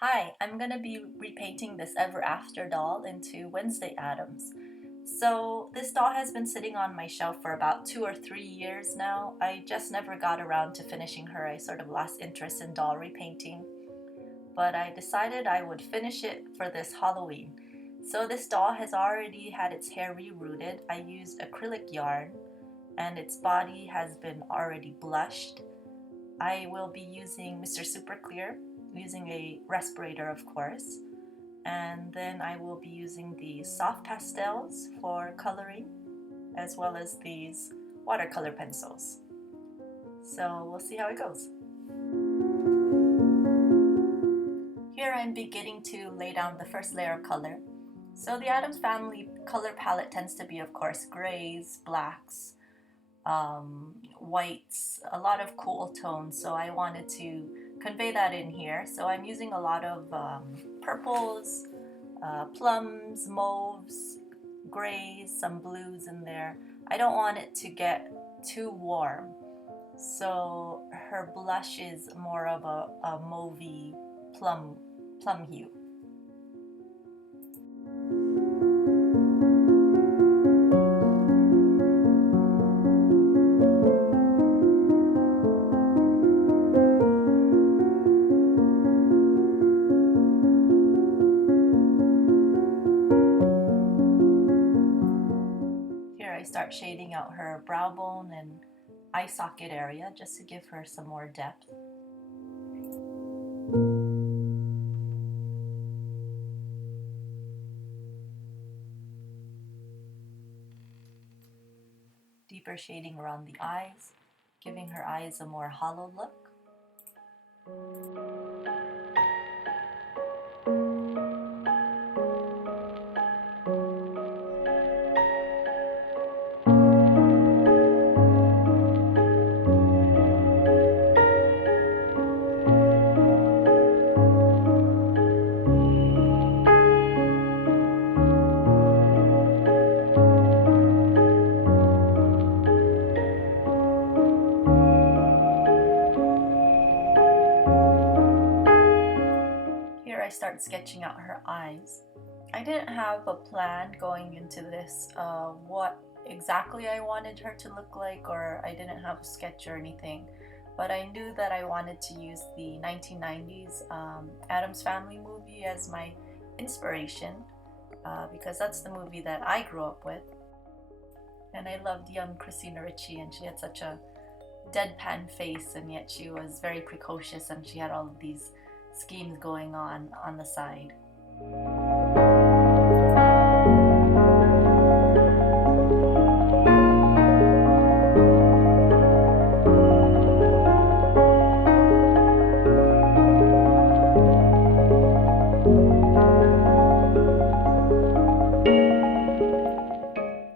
Hi, I'm gonna be repainting this Ever After doll into Wednesday Addams. So this doll has been sitting on my shelf for about 2 or 3 years now. I just never got around to finishing her. I sort of lost interest in doll repainting, but I decided I would finish it for this Halloween. So this doll has already had its hair rerooted. I used acrylic yarn and its body has been already blushed. I will be using Mr. Super Clear, using a respirator of course, and then I will be using these soft pastels for coloring as well as these watercolor pencils. So we'll see how it goes. Here I'm beginning to lay down the first layer of color. So the Addams Family color palette tends to be of course grays, blacks, whites, a lot of cool tones, so I wanted to convey that in here. So I'm using a lot of purples, plums, mauves, grays, some blues in there. I don't want it to get too warm, so her blush is more of a mauvey plum hue. Here I start shading out her brow bone and eye socket area just to give her some more depth. Deeper shading around the eyes, giving her eyes a more hollow look. Here I start sketching out her eyes. I didn't have a plan going into this, what exactly I wanted her to look like, or I didn't have a sketch or anything, but I knew that I wanted to use the 1990s Addams Family movie as my inspiration, because that's the movie that I grew up with. And I loved young Christina Ricci, and she had such a deadpan face, and yet she was very precocious, and she had all of these schemes going on the side.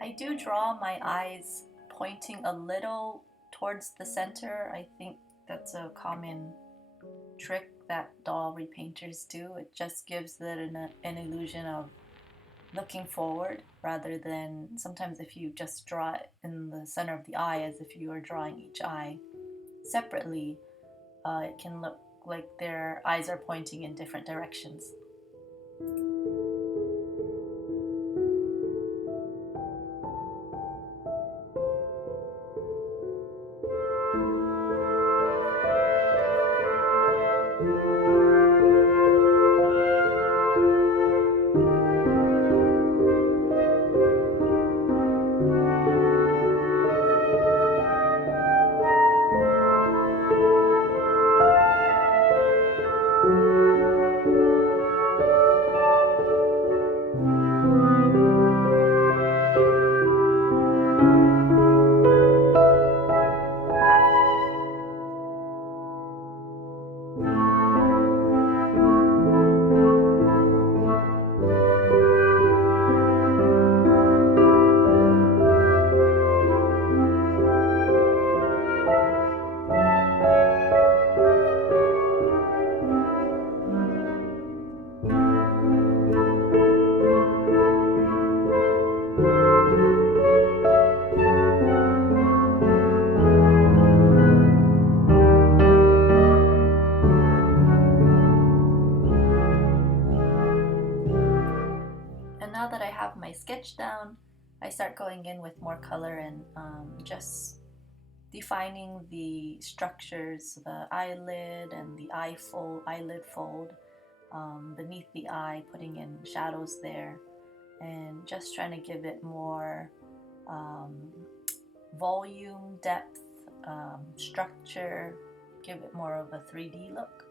I do draw my eyes pointing a little towards the center. I think that's a common trick that doll repainters do. It just gives it an illusion of looking forward rather than sometimes if you just draw it in the center of the eye as if you were drawing each eye separately, it can look like their eyes are pointing in different directions. sketch down, I start going in with more color and just defining the structures, the eyelid and the eyelid fold beneath the eye, putting in shadows there, and just trying to give it more um, volume, depth, structure, give it more of a 3D look.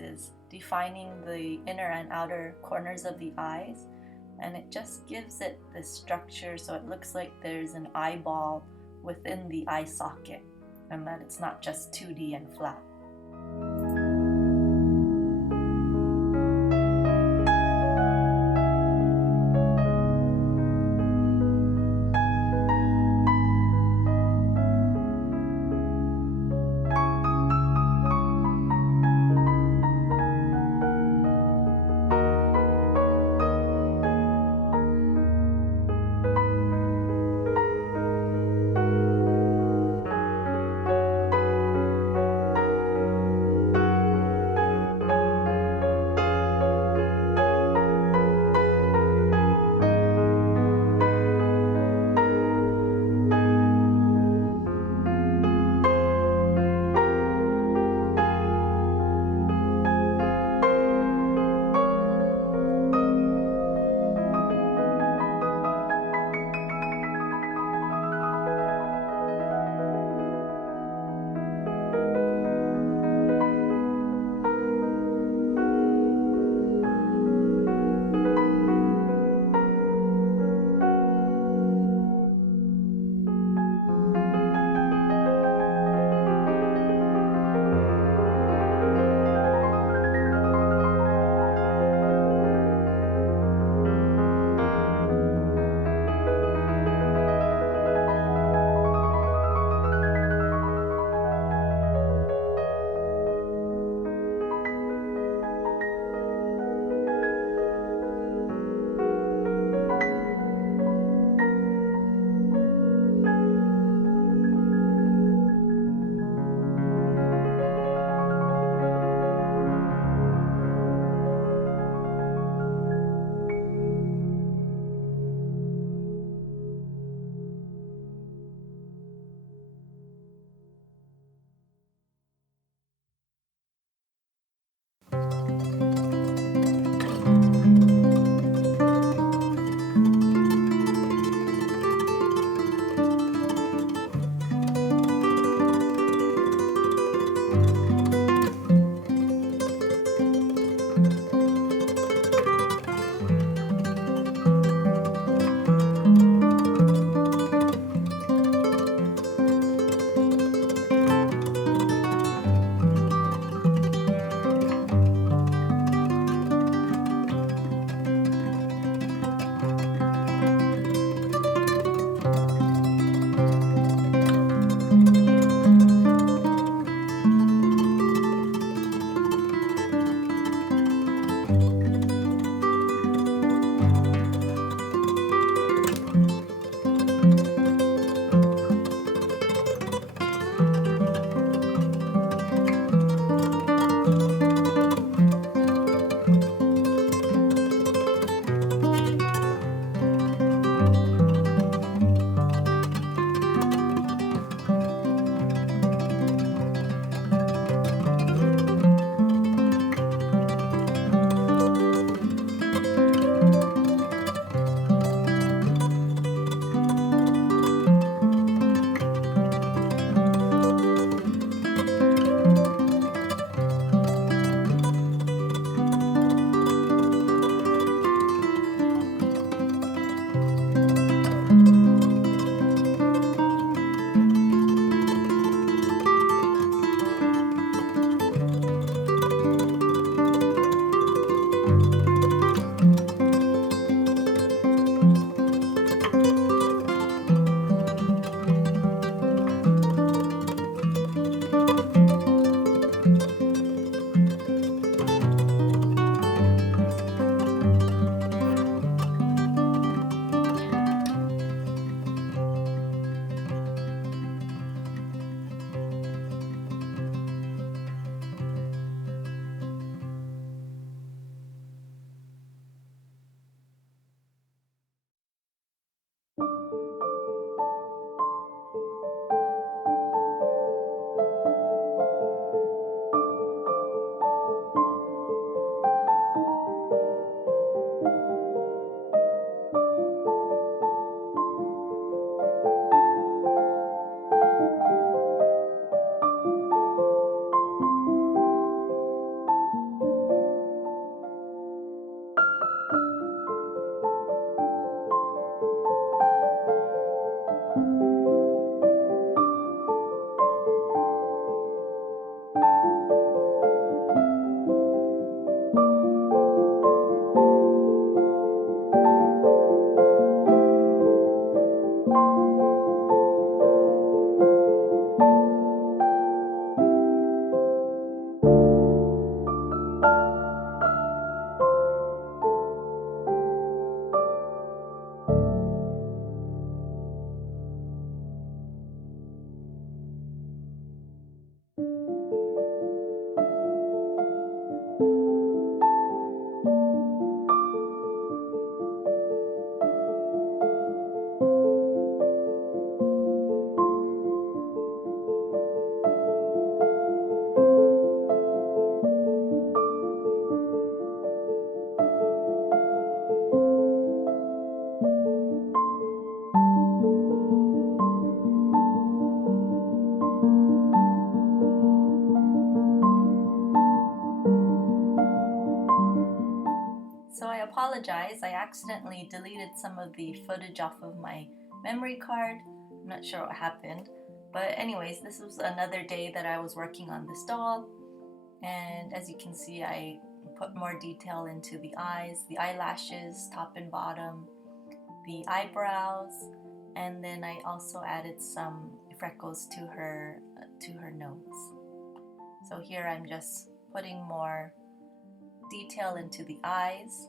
Is defining the inner and outer corners of the eyes, and it just gives it this structure so it looks like there's an eyeball within the eye socket and that it's not just 2D and flat. apologize. I accidentally deleted some of the footage off of my memory card. I'm not sure what happened. But anyways, this was another day that I was working on this doll. And as you can see, I put more detail into the eyes, the eyelashes, top and bottom, the eyebrows, and then I also added some freckles to her nose. So here I'm just putting more detail into the eyes.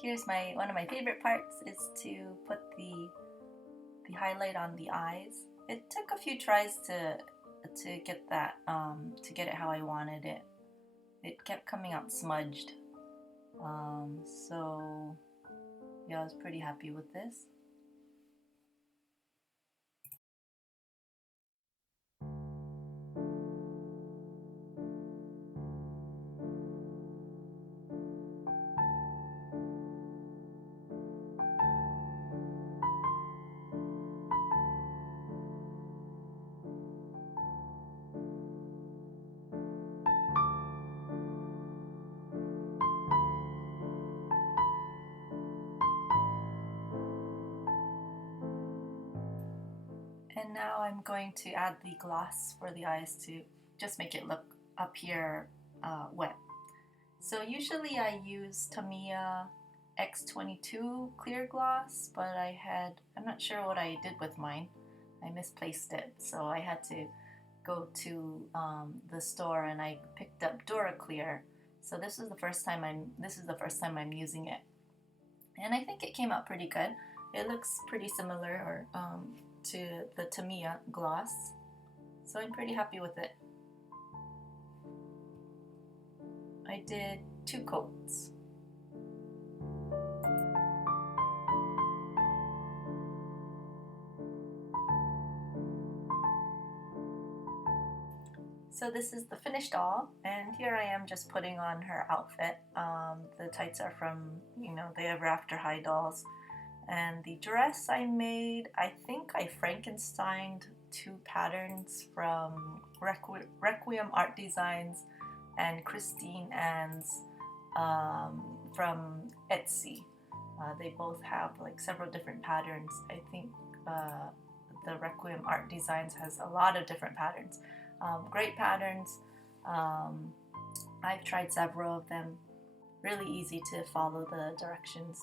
here's one of my favorite parts is to put the highlight on the eyes. It took a few tries to get that to get it how I wanted it. It kept coming out smudged. So yeah, I was pretty happy with this. And now I'm going to add the gloss for the eyes to just make it look up here wet. So usually I use Tamiya X22 clear gloss, but I'm not sure what I did with mine. I misplaced it, so I had to go to the store and I picked up Dura Clear. So this is the first time I'm using it, and I think it came out pretty good. It looks pretty similar to the Tamiya gloss, so I'm pretty happy with it. I did 2 coats. So this is the finished doll, and here I am just putting on her outfit. The tights are from, the Ever After High dolls. And the dress I made, I think I Frankensteined 2 patterns from Requiem Art Designs and Christine Ann's from Etsy. They both have like several different patterns. I think the Requiem Art Designs has a lot of different patterns. Great patterns. I've tried several of them. Really easy to follow the directions.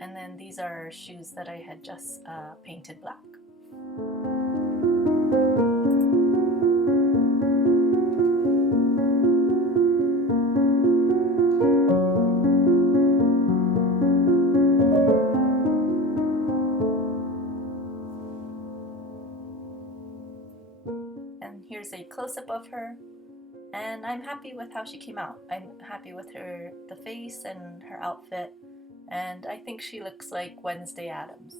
And then these are shoes that I had just painted black. And here's a close-up of her. And I'm happy with how she came out. I'm happy with the face and her outfit. And I think she looks like Wednesday Addams.